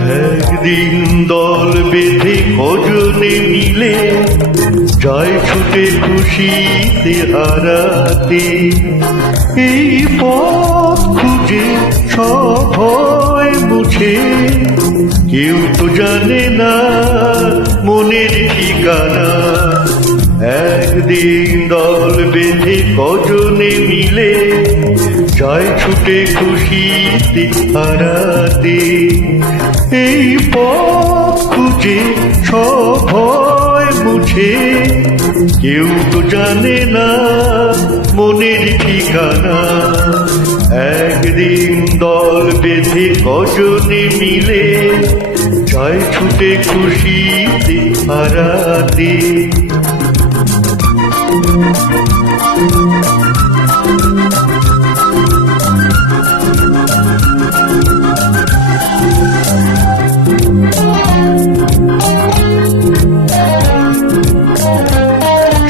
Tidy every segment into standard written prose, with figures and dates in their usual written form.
একদিন দল বেঁধে কজনে মিলে যায় ছুটে খুশিতে হারাতে। এই পথ খুঁজে সব ভয় মুছে, কেউ তো জানে না মনের ঠিকানা। একদিন দল বেঁধে কজনে মিলে যায় ছুটে খুশিতে হারাতে। এই পথ খুঁজে সব ভয় মুছে, কেউ তো জানে না মনের ঠিকানা। একদিন দল বেঁধে কজনে মিলে যায় ছুটে খুশিতে হারাতে।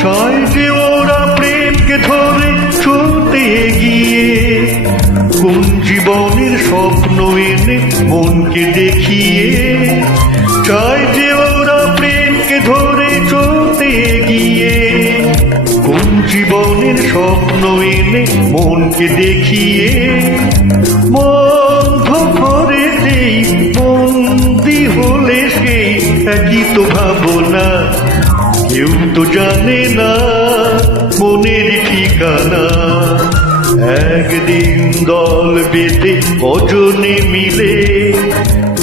চায় যে ওরা প্রেমকে ধরে চলতে গিয়ে, কোন জীবনের স্বপ্ন এনে মনকে দেখিয়ে। চায় যে ওরা প্রেমকে ধরে চলতে গিয়ে, কোন জীবনের স্বপ্ন এনে মনকে দেখিয়ে। বন্ধ করে দেই বন্দি হলে সেই একই তো ভাবনা। কেউ তো জানে না মনের ঠিকানা। একদিন দল বেঁধে কজনে মিলে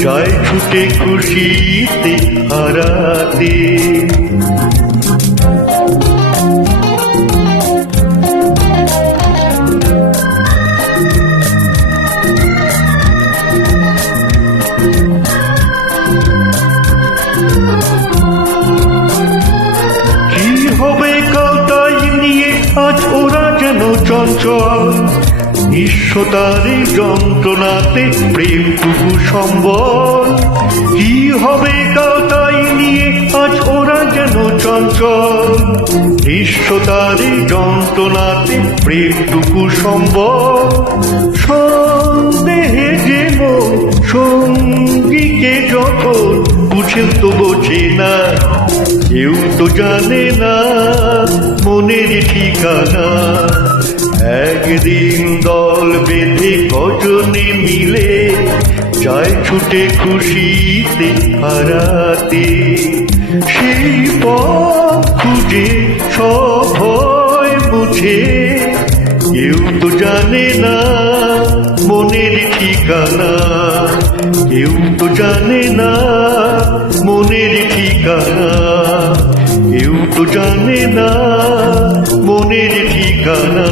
যায় ছুটে খুশিতে হারাতে। আজ ওরা যেন চঞ্চল, নিঃস্বতারে যন্ত্রণাতে প্রেমটুকু সম্বল। কি হবে কাল তাই নিয়ে আজ ওরা যেন চঞ্চল, নিঃস্বতারে যন্ত্রণাতে প্রেমটুকু সম্বল। সন্দেহে যে মন সঙ্গীকে যখন বুঝে তো বোঝে না, কেউ তো জানে না মনের ঠিকানা। একদিন দল বেঁধে কজনে মিলে যায় ছুটে খুশিতে হারাতে। সেই পথ খুঁজে সব ভয় মুছে, কেউ তো জানে না মনের ঠিকানা। কেউ তো জানে না মনের ঠিকানা। কেউ তো জানে না মনের ঠিকানা।